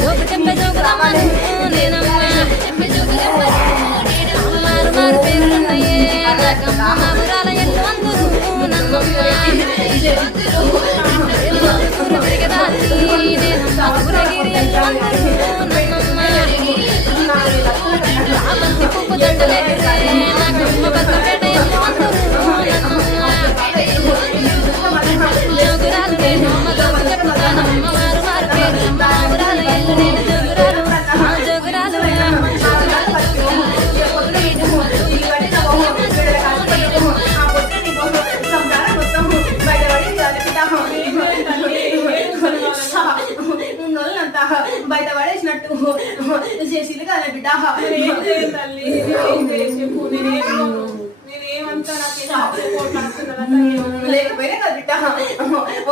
జోగు బయట పడేసినట్టు చేసింది కదా బిడ్డ లేకపోయినా కదా బిడ్డ